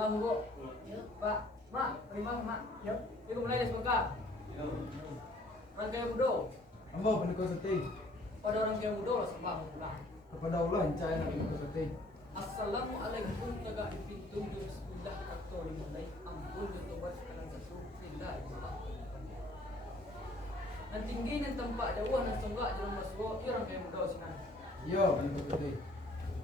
Banggo. Pak, Mak, terima Mak. Yuk. Ini mulai dari semoga. Rangkaian mudo. Ambo penikosati. Pada rangkaian mudo sembah pulang. Kepada Allah encai nak penikosati. Assalamualaikum taga pintu bismillah atau dimulai ampun tobat kanan satu tidak nan tinggi nan tempat jauh nan songgak jalan masuk ia rangkaian mudo sinan. Yo penikosati.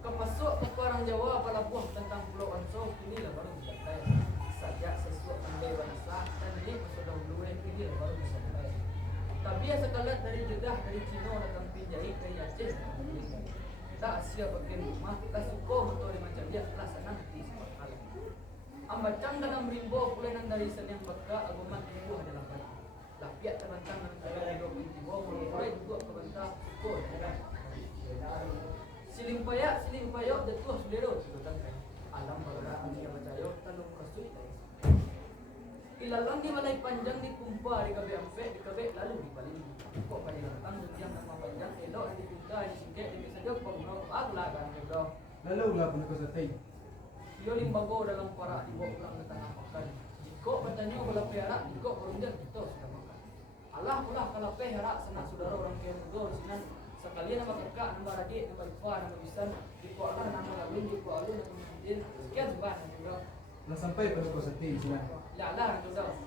Kemasuk ke orang Jawa palabuh tentang Pulau Ansor inilah baru dicapai. Saja sesuatu pandai bahasa dan ini sudah mulai ini baru dicapai. Tapi sekalat dari Jeddah dari Cina datang Pinjai ke Aceh. Tak Asia bagian rumah tak suko motor di macam dia pelaksanaan nanti sebakal. Ambacang dalam rimbo pulenan dari Senyang Baka aguman ibu adalah batu. Lapiat terbantang dan kaya hidup intibo mulai duduk ke bantah suko dan siling payak jatuh selero sedotan alam balara dia percaya tanung rasul ilalang di balai panjang di kumpa di kabe ampe di kabe lalu di paling kok pada datang yang nama panjang elok di pinta di singket di saja pemro agla kan bro Lalu lah penikosati. yo limbago dalam para di bawah pulang ke tengah makan kok bertanya bola perak kok berunjak kita sudah makan Allah ulah kalau perak sanak saudara orang kaya mudo sinan sekalian nama kakak, nama adik, nama ipa, nama bisan, di Allah, nama lalu, di Allah, nama Muhammad, sekian sebanyak juga. Nah sampai penikosati sini. Ya Allah, juga.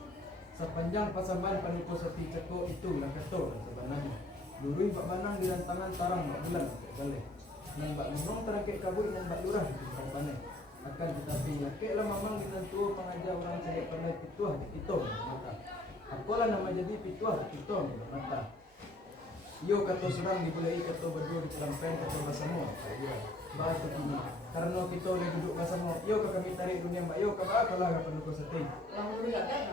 Sepanjang pasaman penikosati ceko itu lah kato sebenarnya. Lurui Pak Manang di rantangan tarang Pak Bulan balik. Nang Pak Munong terangkek kabut dan Pak Lurah di Kampane. Akan tetapi yakek lah mamang dengan tua pengajar orang cari pandai pituah itu mata. Apalah nama jadi pituah itu mata. Yo kata serang dibulai kata berdua di Kelampen kata bersama. Ya. Bahasa kini. Karena kita boleh duduk bersama. Yo kami tarik dunia mbak. Yo kau apa lah kapan kau setting. Alhamdulillah kan.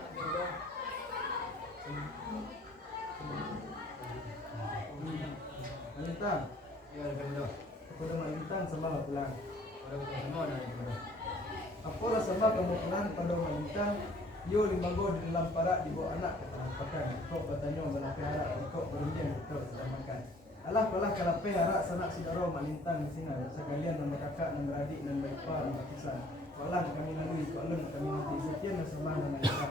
Malintang. Ya, betul. Aku dah malintang sama pulang. Ada semua dah itu. Apa lah sama kamu pulang pada malintang. Yo limbago di dalam parak di bawah anak kata pakai. Kau bertanya berapa harap kau berunjang kau sedang makan. Alah kalah kalau harap sanak saudara malintang di sini. Sekalian nama kakak, nama adik, nama ipar, nama pisan. Walau kami lalui, kau lem kami nanti sekian bersama nama kakak.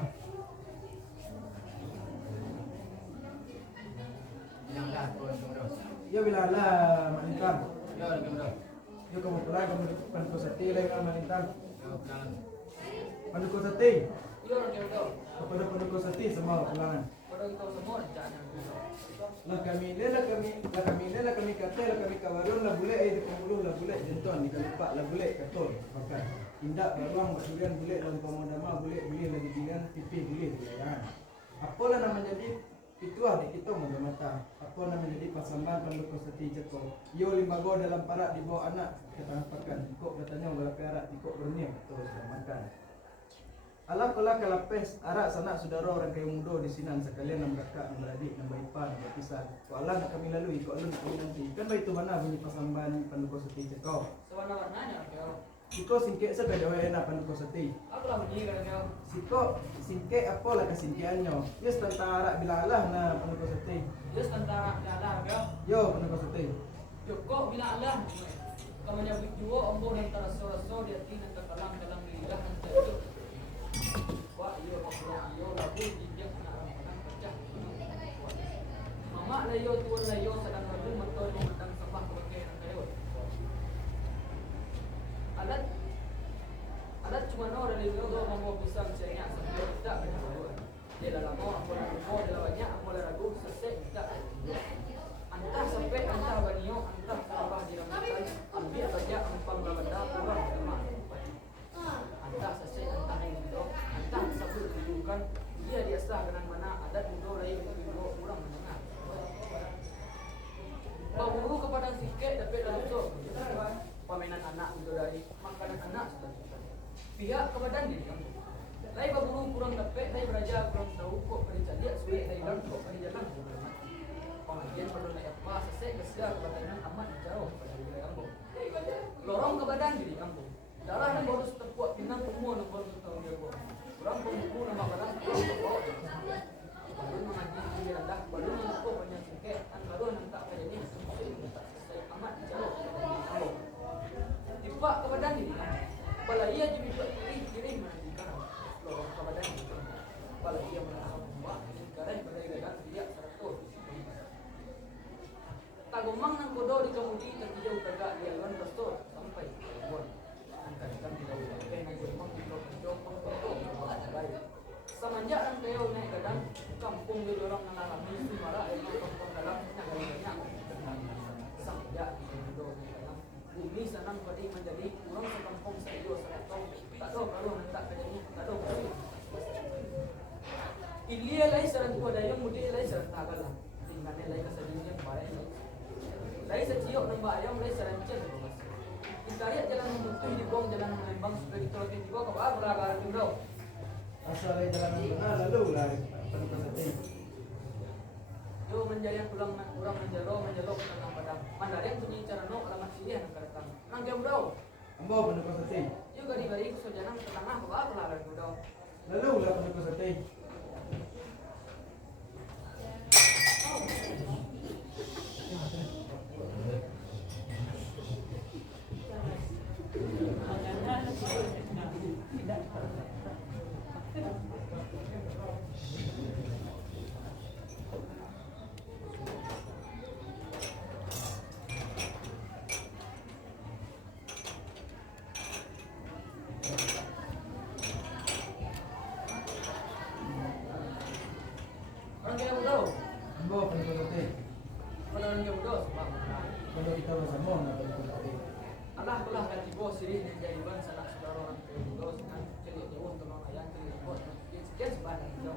Yang dah pun terus. Yo bila lah malintang. Ya, betul. Yo kamu pulang kamu pandu sate lagi malintang. Ya, pulang. Pandu sate. Yo orang kaya Kepada pandu sate semua pulangan. pada kita semua rencana. Lah kami kata lah kami kawarun lah boleh di pembuluh lah boleh jentuan di kalipak lah boleh katon makan. Tindak baruang basulian boleh dalam pemodama boleh lagi pilihan pipi boleh ya. Apalah nama jadi itulah di kita mata. Apa nama jadi pasamban pandu sate cekok. Yo limbago dalam parak di bawah anak ketangkap pakan. Kok katanya berapa arak ikut berniam terus makan. Alah pula kalapes arak sanak saudara orang kaya muda di sini sekalian nama kakak, nama adik, nama ipar, nama pisan. Soalan nak kami lalui, kau alun kami nanti. Kan baik tu mana bunyi pasamban panduko seti cekau. Sewarna-warnanya kaya. Siko singkek sekali awak enak panduko seti. Aku lah bunyi kan kaya. Siko singkek apa lah kesingkiannya? Yes tentang arak bila Allah na panduko seti. Yes tentara Allah kaya. Yo panduko seti. Yo kok bila Allah kamu nyabik jua ombo dan taraso-raso dia tina kekalang-kalang lidah nanti itu. Wah, iyo lagu dijak nak orang pecah. Mama layo tuan layo sedang lagu motor memandang sembah kebagai yang kayo. Alat cuma no dari dulu mau bisa mencarinya sampai tidak berjalan. Dia dalam mau dia banyak mulai ragu selesai tidak. Antah sampai antah banyo antah tambah di rambutan ambil saja empang benda kurang sama. Antah selesai antah yang itu antah satu tunjukkan dia biasa dengan mana adat mudo lain itu kurang mendengar. Bahulu kepada sikit dapat langsung pemainan anak mudo dari makanan anak sudah. Pihak kepada diri kamu. Lai bahulu kurang dapat, lai beraja kurang tahu kok pada dia sulit lai dan kok pada jalan. Pengajian perlu naik apa selesai kesia kebadan amat jauh pada diri kamu. Lorong ke badan diri kamu. Darah yang baru setepuat pinang semua yang baru tahu dia buat. Orang pemukul nama badan kurang terbawa. Baru mengaji diri rendah, baru mengaku banyak sikit, dan baru nanti akan jadi sesuatu yang tak selesai amat jauh pada diri kamu. Tipak ke badan diri kamu. Bala iya jadi kiri menunjukkan lorong kabadan. Bala iya menang semua. Sekarang balai gadang dia 100. Tagumang ng kodo di kamudi terjauh tagak di aluan pastor sampai buat angkat kami tidak pakai ng gumang di jopang kodo baik. Semenjak ang kayo naik gadang kampung di orang nanalami sumara ay kampung dalam nagalanya. Semenjak di kodo naik gadang bumi sanang padi menjadi kurang sa kampung sa iyo sa katong tak do kalau nanti kadanya tak do kasi. Ilia lay sarang ko dayong mudi lay sarang tagala. Tingnan lay kasadin yang baik. Lay sa ciok ng bayang lay sa rancang di bawah. Ikaya jalan menutup di bawah jalan melembang supaya ditolak di bawah kau apa lagar itu dong. Asal ay dalam benar lalu lari penuh sate. Yo menjayang pulang kurang menjalo tentang padang. Mandari yang punya cara no alamat sini yang kerekam. Nang jam bro. Ambo penuh sate. Yo gari-gari ku sojanang tengah kau apa lagar itu dong. Lalu lah penuh sate. Orang kaya bro. Ambo penuh sate. Kalau orang kaya bro sebab. Kalau kita bersama nak penuh sate. Allah belah kati bos sirih dan jadi ban sanak saudara orang kaya bro dengan celik jauh tolong ayah celik bos. Sekian sebanyak itu.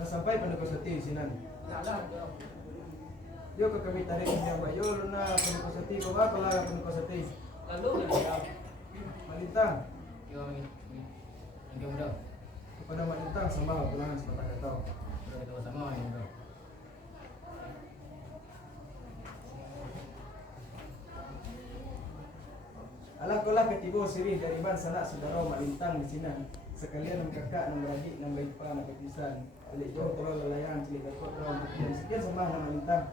Nah sampai penuh sate sinan. Ya Allah bro. Yo ke kami tarik yang bayol na penuh sate ko ba pala penuh sate. Lalu ya. Malintang Yo yang bro. kepada Malintang sembah pulangan sepatah kata. Kita sama ini bro. Alah kolah ketibo sirih dari ban sanak saudara Malintang di sini. Sekalian ng kakak ng beradik ng baik pa ng kapisan. Alik jauh tolong lelayan cilik kakot dalam buktian. Sekian sembah ng Malintang.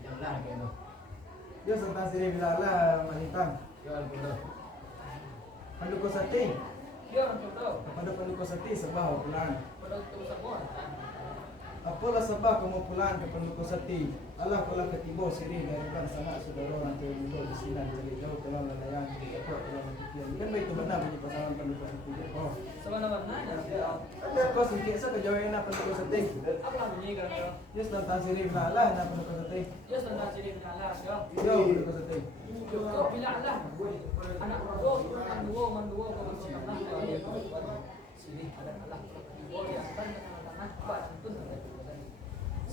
Yang lah gitu. Yo sentang sirih bila Allah Malintang. Yo bro. Pandu ko sate. Dia orang bro. Kepada pandu ko sate sembah pulangan. Pada itu semua. Apalah sebab kamu pulang ke penduduk sati. Allah kolah ketibo sirih dari ban sanak saudara orang tua di sini. Cilik jauh tolong lelayan cilik kakot dalam buktian. Kan baik tu benar punya pasangan penduduk sati. Oh. Sebenarnya ya. Ada kau sikit sa kejauhan na penduduk sati. Apa lah bunyi kan bro? Yes tentang sirih bila Allah na penduduk sati. Dia sedang sirih dengan Allah ya. Yo penduduk sati. Kau bila Allah. Anak bro manduo kau masih pernah sirih ada Allah. Oh ya kan tanah pantun.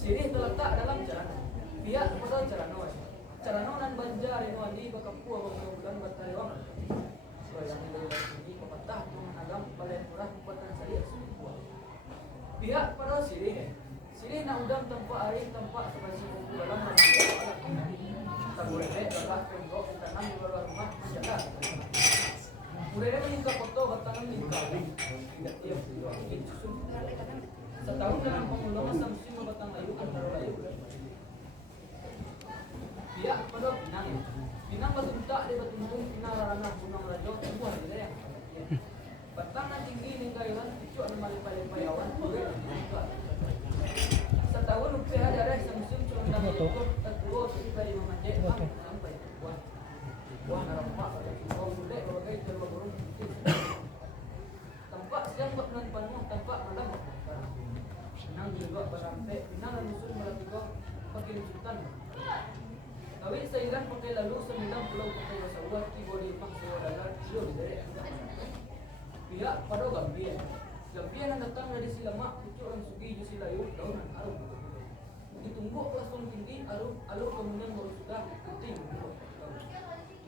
Sirih terletak dalam Carano. Pihak kepada Carano. Carano nan banjar ino andi bakapua bulan batayong. So yang ini pepatah agam paling murah kekuatan saya semua. Pihak pada sirih. Sirih na udam tanpa air tanpa sebasi buku dalam tak boleh dapat tembok tanam di luar rumah menjaga. Mulai meningkat foto batangan meningkat. Tidak tiap setahun dalam pemulungan sampai membatang layu antara layu. Dia pada Pinang batu buta dia bertumpung Pinang ranah gunung rajo sebuah dia yang batang tinggi ninggailan cucuk dan malipay-lipay awan setahun upaya darah samsung cuma dapat itu tertulis dari memanjat sampai buah narampak bau budak berbagai terlalu burung tampak siang buat nan panuh tampak malam Pinang juga berampe Pinang dan musuh melakukan pakai sultan kawin sa ilan pakai lalu 9 pulau pakai wasawat tibo di sewa dalar kilo di dari pihak pada Gambia yang datang dari Silamak pucuk orang sugi ju silayu daunan arum ditumbuk langsung tinggi arum kemudian baru sudah penting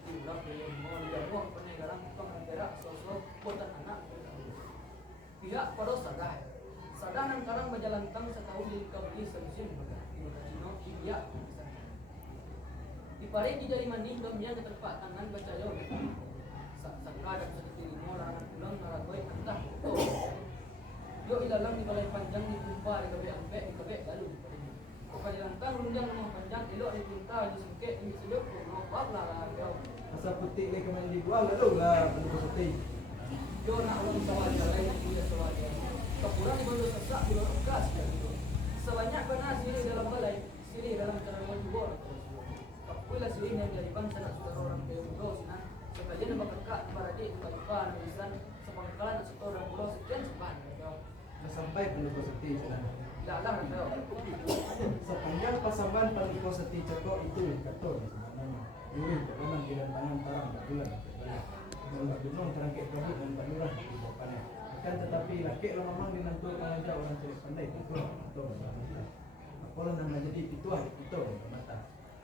diulang dengan mau dijamuh penegarang pengendara sosok buatan anak pihak pada sadah nang karang bajalantang setahun di kabli samsim Cino pihak di parit di jari mandi domnya ke tempat tangan baca yo sakra dan seperti limo larangan pulang naragoy antah yo ilalang di balai panjang di kumpa di kabe ampe di kabe lalu Pagkalilantan, rundang ng mga panjang, ilo, ay pinta, di singke, di silip, mga pabla, yo. Asa putik ni kemen dibuang lalu lah penuh sate. Yo, nak ulang sawal, yang lain yang tidak sawal. Kepulauan di bawah sesak, di bawah gas, sebanyak benar sini dalam balai, sini dalam cara menjual. Kapulah sini yang dari bangsa nak saudara orang Pemdo, sini. Sekalian nama kakak, baradik, balipan, misan, sepangkalan, seorang pulau sekian sepan, yo. Sampai penuh sate sana. Dah lah, yo. Sepanjang pasaman penuh sate cokok itu kator sebenarnya. Ini memang tidak tangan tarang bulan. Kalau gunung terangkit kabut dan tak lurah di bawah panen. Kan tetapi laki lah memang dinantul mengajak orang tidak pandai itu apalah nama jadi pituah itu mata.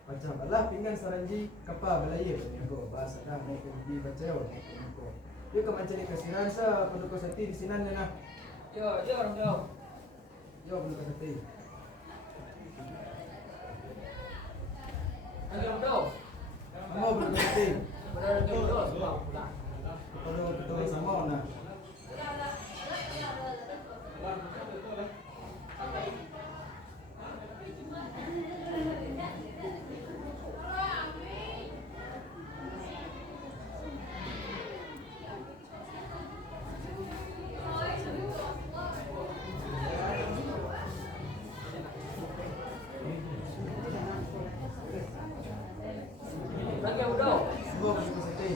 Macam Allah pinggan saranji kapal belaya ko bahasa dah mau pergi baca ko. Dia ke mencari kasiran sa penuh sate di sinan na. Yo, orang yo. Yo penuh sate. Agak dong. Mau penuh sate. Benar agak dong, sebab pulang. Penuh betul sama na. Agak dong. Semua penuh sate.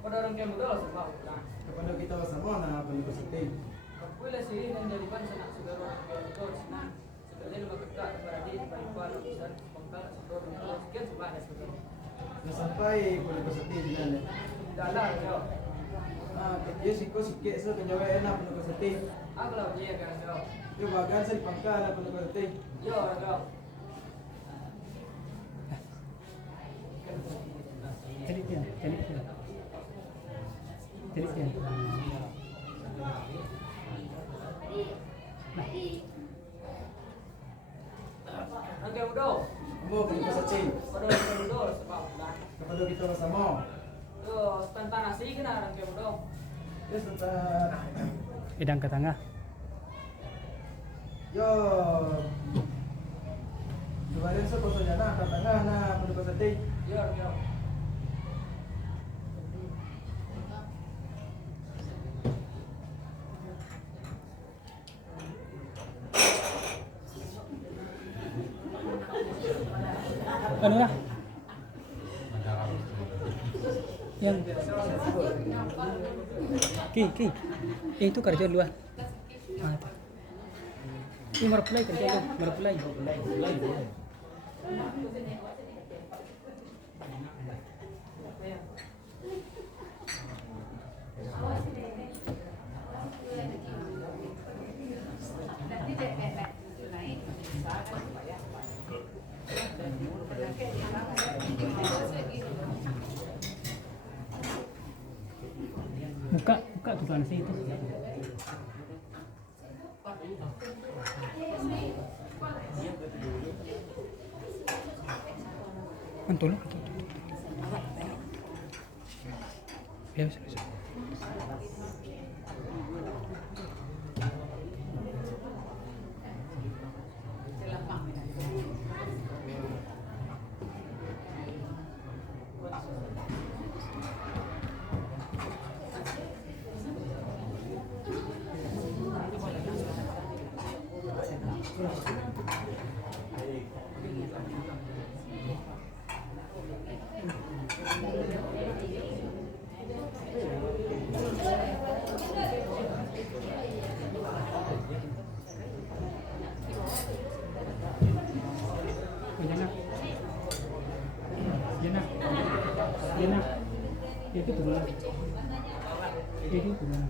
Pada orang yang muda sebab pulang. Kepada kita sama na penuh sate. Kapulah sini yang dari bangsa nak saudara orang Pemdo, sini. Sekalian nama kakak, baradik, balipan, misan, sepangkalan, seorang pulau sekian sepan, saudara. Na sampai penuh sate di sana. Dah lah, yo. Dia sikit sa kenyawa enak penuh sate. Aku lah dia kan, yo. Dia bagan sa dipangka na penuh sate. Yo, yo. Telit yan. Agak muda. Mo penuh sate. Pada orang yang muda sebab pulang. Kepada kita sama. Yo, tentang nasi kena orang yang muda. Dia tentang Idang ke tengah. yo kemarin sa koso niya na katanga na penuh sate. Yo, yo. Ano na? Yan. Ki. Itu kerja luar. Ini mereply kerja lu, mereply. Buka tukang nasi itu. Mantul. Ya, bisa. Yana. Itu turun. Itu turun.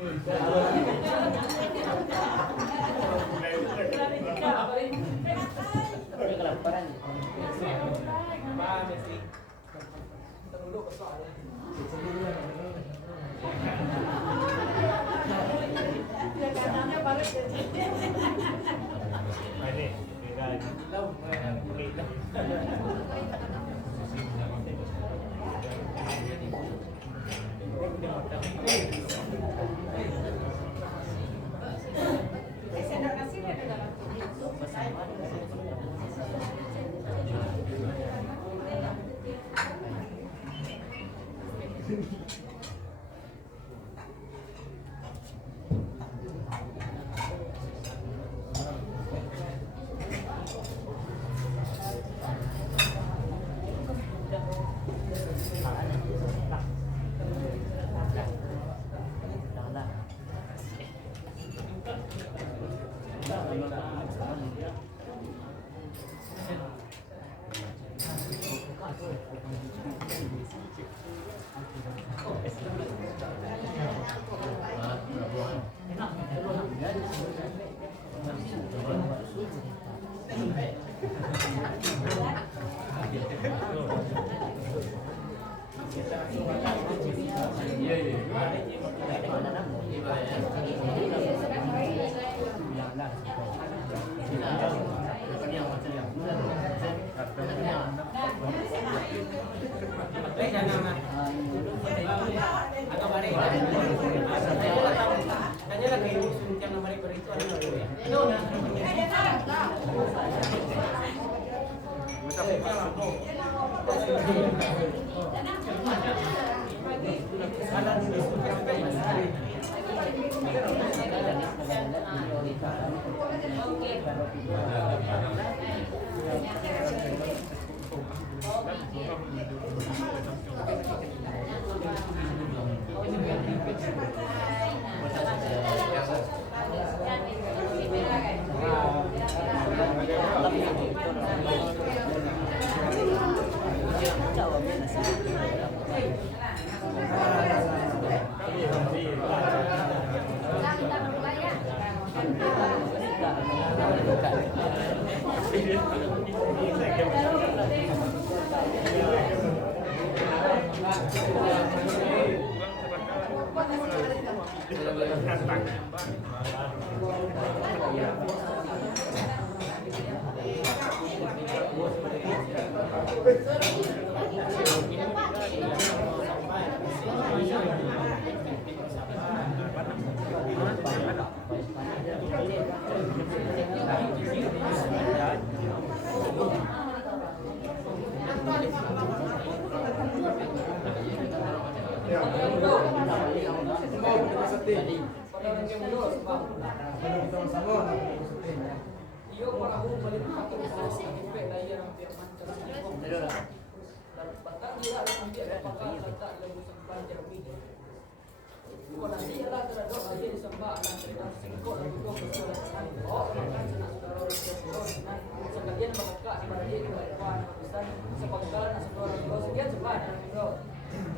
Tapi kelaparan. Dulu persoalan.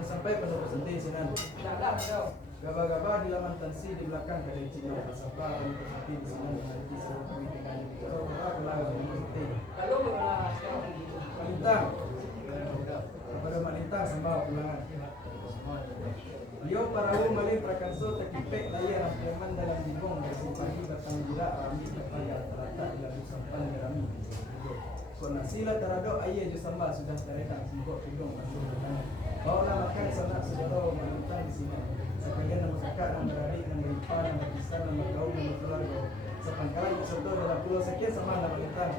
Sampai pada presentasian. Gaba-gaba di laman tansi di belakang dari Cina sampai pada presentasi di sana di seluruh pendidikan itu. Kalau Malintang kepada Malintang sembah pulangan. Yo parahu malin prakanso takipek layar preman dalam bingung dari pagi batang jira ambil kepada terata lalu sampan garami. Kona sila tarado ayah jo sambal sudah tarekan sibuk tudung masuk dengan. Bawa makan sana saudara Malintang di sini. Sekalian nama kakak, nama beradik, nama ipar, nama kisah, nama kaum, nama keluarga. Sepangkalan peserta dalam pulau sekian sama nama Malintang.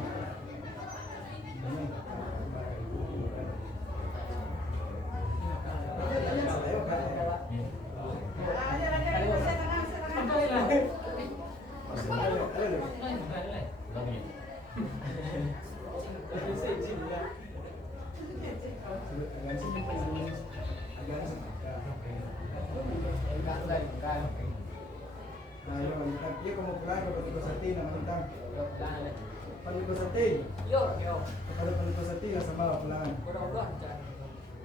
Nah, yo Malintang, iya kamu pulang ke Paliko Sati nama Malintang. Paliko Sati. Yo, yo. Kalau Paliko Sati lah sama pulangan. Mudah-mudahan.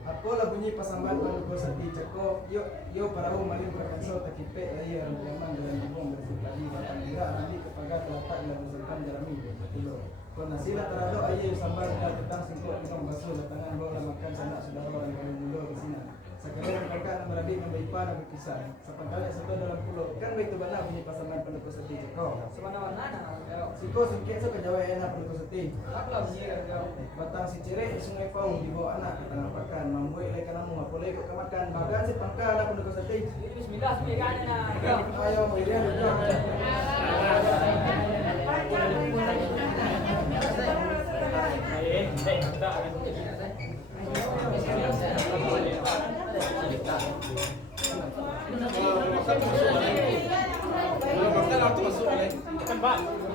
Ako lah bunyi pasamban panugo sa teacher ko. Yo para ho maling berkanso takipe ay ang yaman dalam bubong bersipadi batang ira nanti kepada terletak dalam musulkan jarami betul. Kau nasila terado ay sambar na tentang singkot ng baso latangan bawa makan sanak sudah orang yang mulo di sini. Sekarang mereka merabi membaipa na berkisah. Sa pagkali sa dalam pulau kan baik tu bana bunyi pasamban panugo sa teacher ko. Semana-mana na. Siko singkit so kejawa enak panugo sa teacher. Aku lah bunyi Batang si Cire sungai Pau dibawa anak ke tanah pakan mambuai lek kanamu apa lek ke makan bagan si pangka anak penduduk sate Bismillah semuanya na. ayo mirian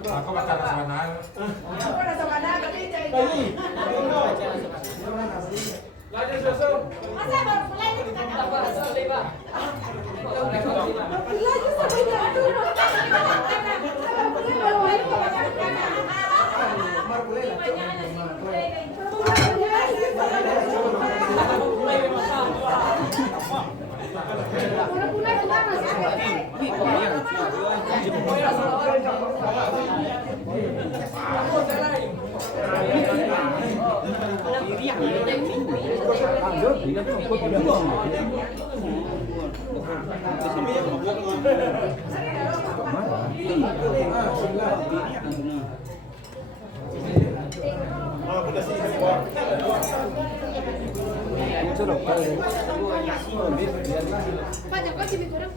Aku makan nasi mana? Lagi susu.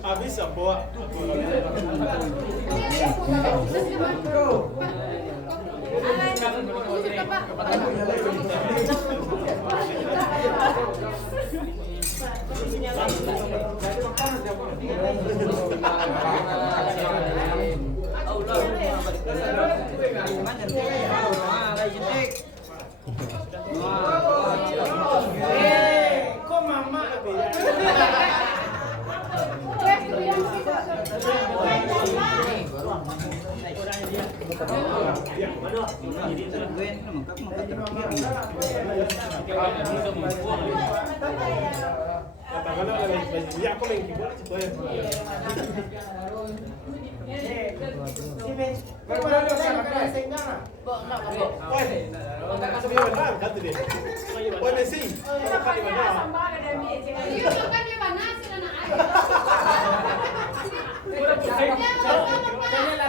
Habis apa? Kok mama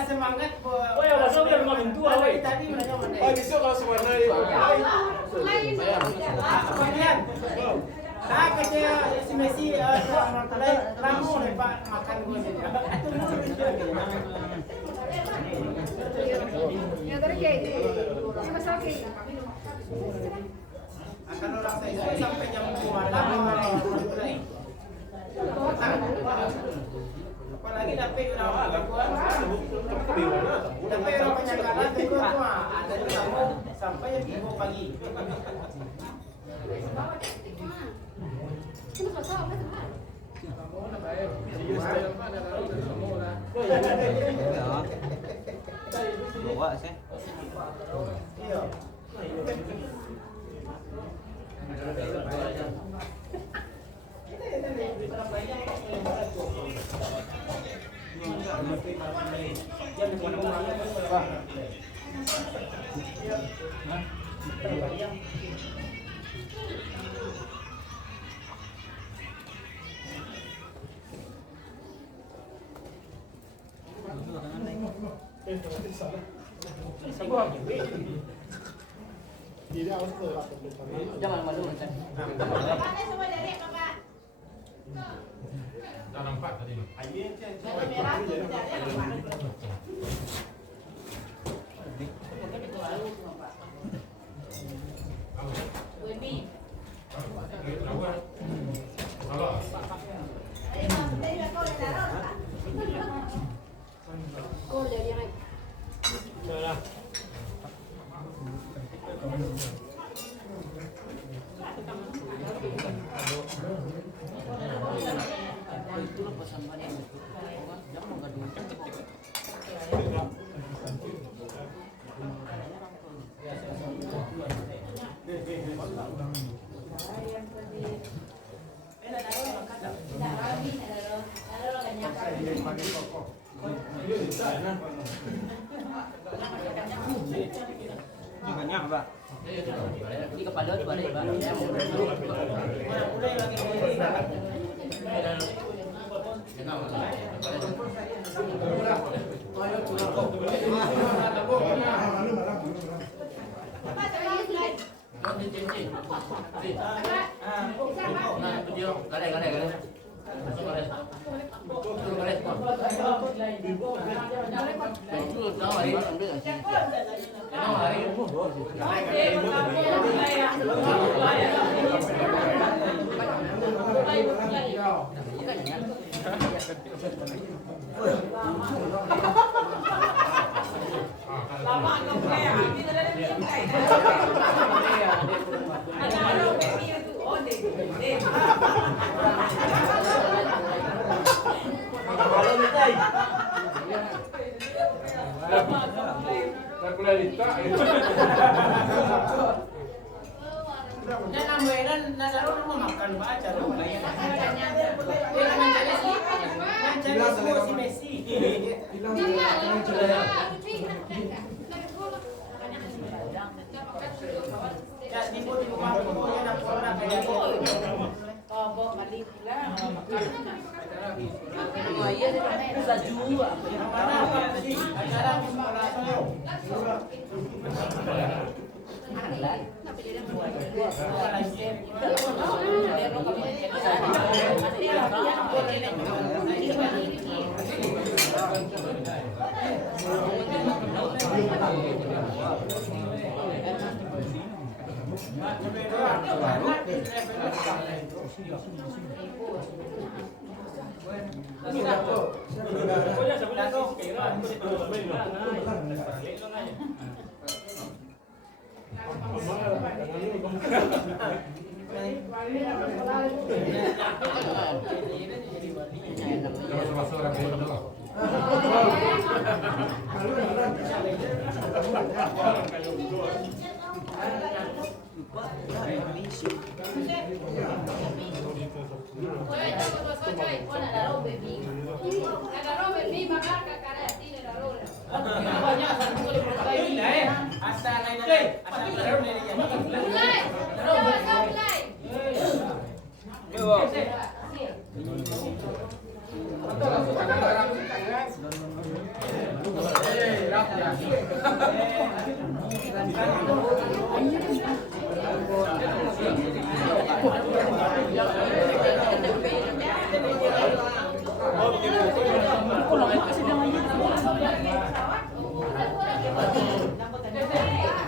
semangat oh ya pasal udah rumah tua woi tadi oh besok kalau semuanya kemudian kecil si Messi ramu nih Pak makan gue sini yang terjadi ini masalah akan orang saya sampai jam 2 apalagi tapi orang penyangkalan itu ada di kamu sampai jam 3 pagi. Bawa sih. Iya. Jangan malu macam. Dah nampak tadi. Itu loh pesan mana yang jangan nggak dulu. Banyak, Pak. Ini kepala tuh balik, Pak. Jangan mainan, nalar mau makan baca. Si Messi. Ya di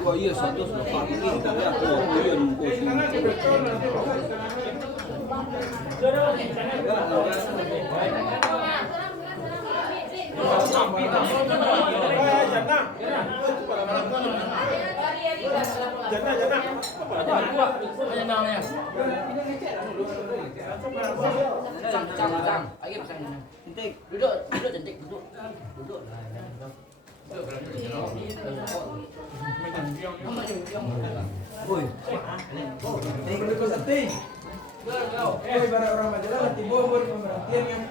Oh iya, satu sudah ini tapi aku iya nunggu. Duduk, cantik, duduk. Woi. Tinggal ikut setting. Woi, para orang Majalah nanti bobor pemberhentian kan.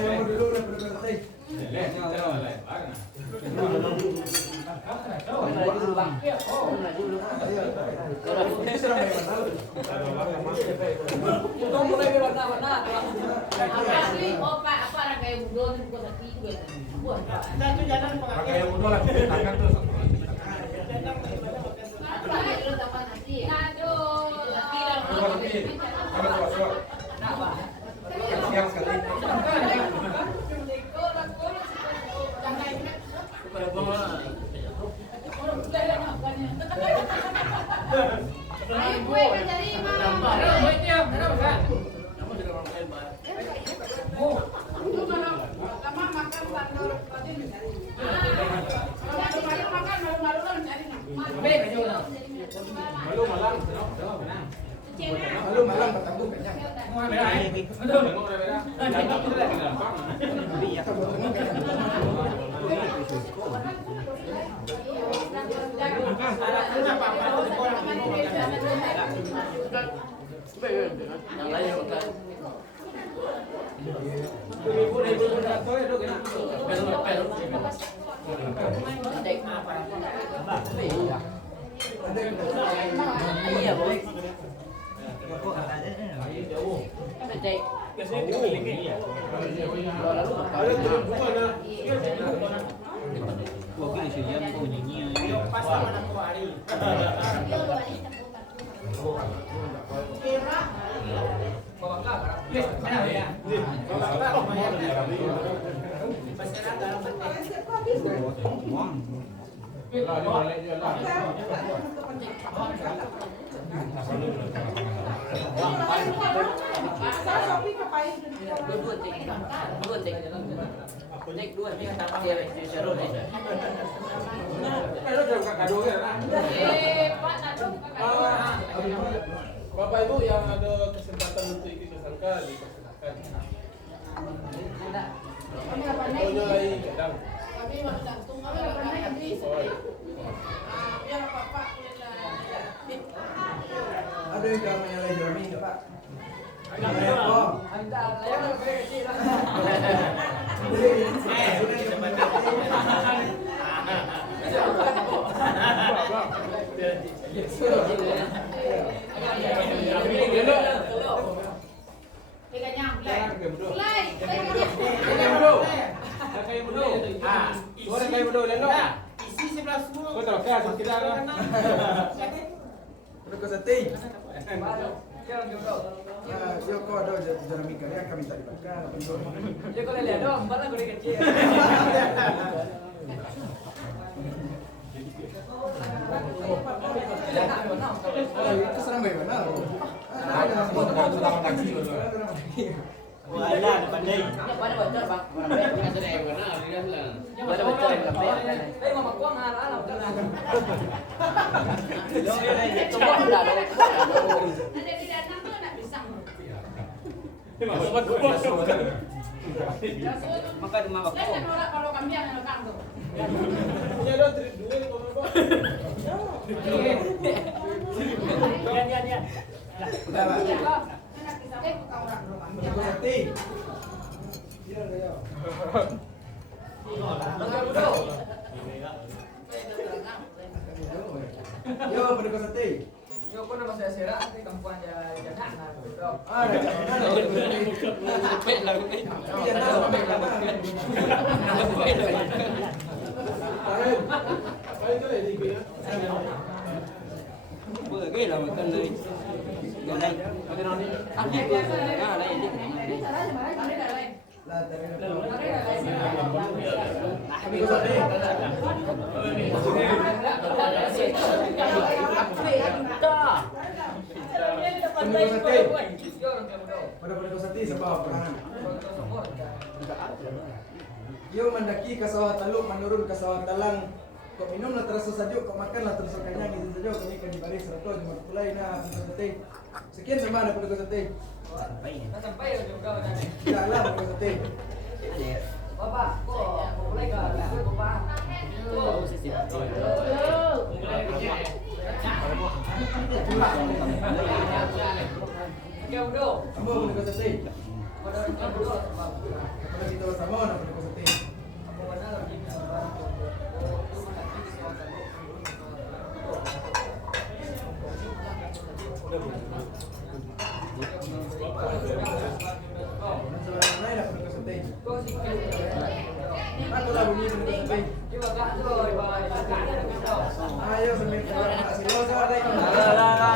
Yang mau dulu udah berhenti. Siap sekali. Malu malam bertanggung banyak. Yang lain Iya, boleh. Wah, sih yang kau nyanyi. Pasti mana kau hari. Bapak Ibu yang ada kesempatan untuk ikut tersangka dipersilakan. Pokoknya lagi kadang. Ada yang jangan menyalahi Jeremy nggak Pak? Oh, Anda yang kecil lah. Isi sebelah semua. Penegak sate. Jangan bro. Yo kau ada Jeremy kalian kami tak dibakar. Dia kalau lihat dong, balas gue kecil. Itu serang bagaimana? Wah, ada pandai. Pada bocor bang. Pada bocor yang lebih. Tapi mama gua ngarah lah udah. Coba udah ada. Ada di danau tuh nggak bisa. Maka di mawak Lain kan orang kalau kami yang ngelakang tuh. Punya ada trip dua itu Bapak. Ya. Udah Pak. Enak bisa. Bukan orang belum. Penegak sate. Yo penegak sate. Yo kau nama saya Sera, di kampung jangan bro. Ah, Apa itu ya di ya? Boleh ke lah makan dari. Ganai. Aku biasa. Ah, lain dia. Pada penegak sate sebab perangan. Yo mendaki ke sawah taluk, menurun ke sawah talang. Kau minumlah terasa sajuk, kau makanlah terasa kenyang. Itu saja kami akan dibaris atau cuma mulai na penegak sate. Sekian sama ada penegak sate. Sampai juga dah. Tidaklah penegak sate. Bapak, kok mulai ke Bapak? Kau bro. Kamu penegak sate. Kau bro. Kalau kita bersama nak penegak sate. Apa benar lagi? Seorang lain nak penegak sate. Kau sih. Aku lah bunyi penegak sate. Coba kak tu, Ayo sambil nak silosa ada.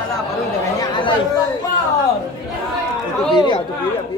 Lah, baru dah banyak alai. Itu diri, itu diri.